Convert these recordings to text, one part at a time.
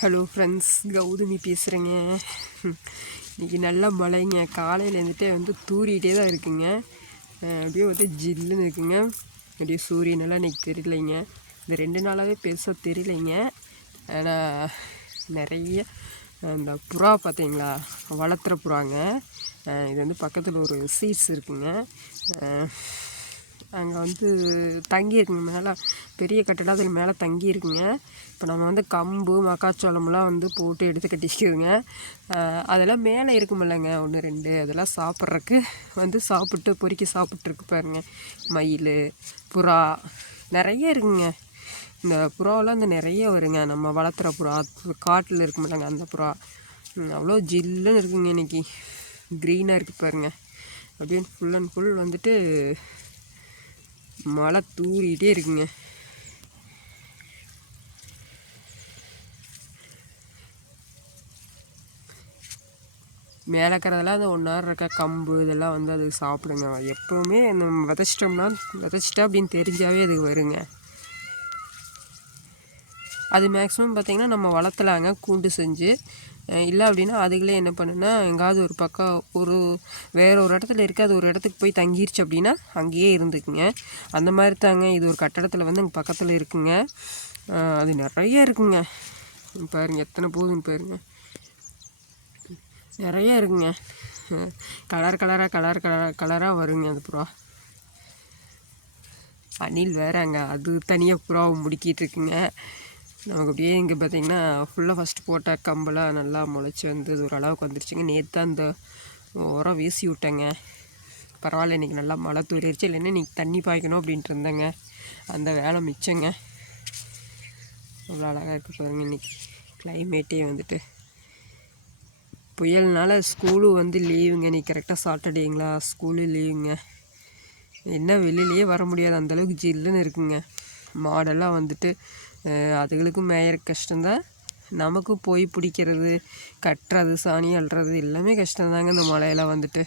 Hello friends, Gautami பேசுகிறேங்க. இன்றைக்கி நல்லா மழைங்க. காலையில் இருந்துகிட்டே வந்து தூரிகிட்டே தான் இருக்குங்க. அப்படியே வந்து ஜில்லுன்னு இருக்குங்க. அப்படியே சூரியனெல்லாம் இன்றைக்கி தெரியலைங்க. இந்த 2 நாளாகவே பெருசாக தெரியலைங்க. ஆனால் நிறைய இந்த புறா பார்த்தீங்களா, வளர்த்துற புறாங்க. இது வந்து பக்கத்தில் ஒரு சீட்ஸ் இருக்குங்க. அங்கே வந்து தங்கியிருக்குங்க. மேலே பெரிய கட்டடம், அதில் மேலே தங்கியிருக்குங்க. இப்போ நம்ம வந்து கம்பு மக்காச்சோளம்லாம் வந்து போட்டு எடுத்து கட்டிக்குதுங்க. அதெல்லாம் மேலே இருக்குமில்லங்க 1 2 அதெல்லாம் சாப்பிட்றக்கு வந்து சாப்பிட்டு பொறுக்கி சாப்பிட்ருக்கு பாருங்க. மயில், புறா நிறைய இருக்குங்க. இந்த புறாவெல்லாம் இந்த நிறைய வருங்க. நம்ம வளர்த்துற புறா, காட்டில் இருக்குமில்லங்க அந்த புறா. அவ்வளோ ஜில்லுன்னு இருக்குங்க. இன்றைக்கி க்ரீனாக இருக்குது பாருங்கள். அப்படியே ஃபுல் அண்ட் ஃபுல் வந்துட்டு மழை தூரிகிட்டே இருக்குங்க. மேலே இருக்கிறதெல்லாம் அந்த 1 hour இருக்க கம்பு இதெல்லாம் வந்து அது சாப்பிடுங்க. எப்போவுமே நம்ம விதைச்சிட்டா அப்படின்னு தெரிஞ்சாவே அது வருங்க. அது மேக்ஸிமம் பார்த்திங்கன்னா நம்ம வளர்த்தலாங்க கூண்டு செஞ்சு. இல்லை அப்படின்னா அதுகளே என்ன பண்ணுன்னா, எங்காவது ஒரு பக்கம் வேறு ஒரு இடத்துல இருக்குது, அது ஒரு இடத்துக்கு போய் தங்கிருச்சு அப்படின்னா அங்கேயே இருந்துக்குங்க. அந்த மாதிரி தாங்க. இது ஒரு கட்டடத்தில் வந்து எங்கள் பக்கத்தில் இருக்குங்க. அது நிறைய இருக்குங்க. பாருங்கள் எத்தனை போகுதுன்னு பாருங்கள். நிறைய இருக்குங்க. கலராக வருங்க அது புறா. அணில் வேறாங்க, அது தனியாக புறாவை முடிக்கிட்டு இருக்குங்க. நமக்கு அப்படியே இங்கே பார்த்திங்கன்னா ஃபுல்லாக ஃபஸ்ட்டு போட்ட கம்பெல்லாம் நல்லா முளைச்சி வந்து அது ஒரு அளவுக்கு வந்துருச்சுங்க. நேற்று தான் அந்த உரம் வீசி விட்டேங்க. பரவாயில்ல, இன்றைக்கி நல்லா மழை தூரிடுச்சு. இல்லைன்னா இன்றைக்கி தண்ணி பாய்க்கணும் அப்படின்ட்டு இருந்தேங்க. அந்த வேலை மிச்சங்க. அவ்வளோ அழகாக இருக்குது பாருங்கள். இன்றைக்கி கிளைமேட்டே வந்துட்டு புயல்னால ஸ்கூலு வந்து லீவுங்க. இன்றைக்கி கரெக்டாக சாட்டர்டேங்களா, ஸ்கூலு லீவுங்க. என்ன வெளியிலையே வர முடியாது, அந்தளவுக்கு ஜில்லுன்னு இருக்குங்க. மாடெல்லாம் வந்துட்டு அதுகளுக்கும் மேயிற கஷ்டம்தான், நமக்கும் போய் பிடிக்கிறது, கட்டுறது, சாணி அள்ளுறது எல்லாமே கஷ்டம்தாங்க இந்த மழையெல்லாம் வந்துட்டு.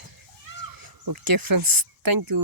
Okay friends, thank you.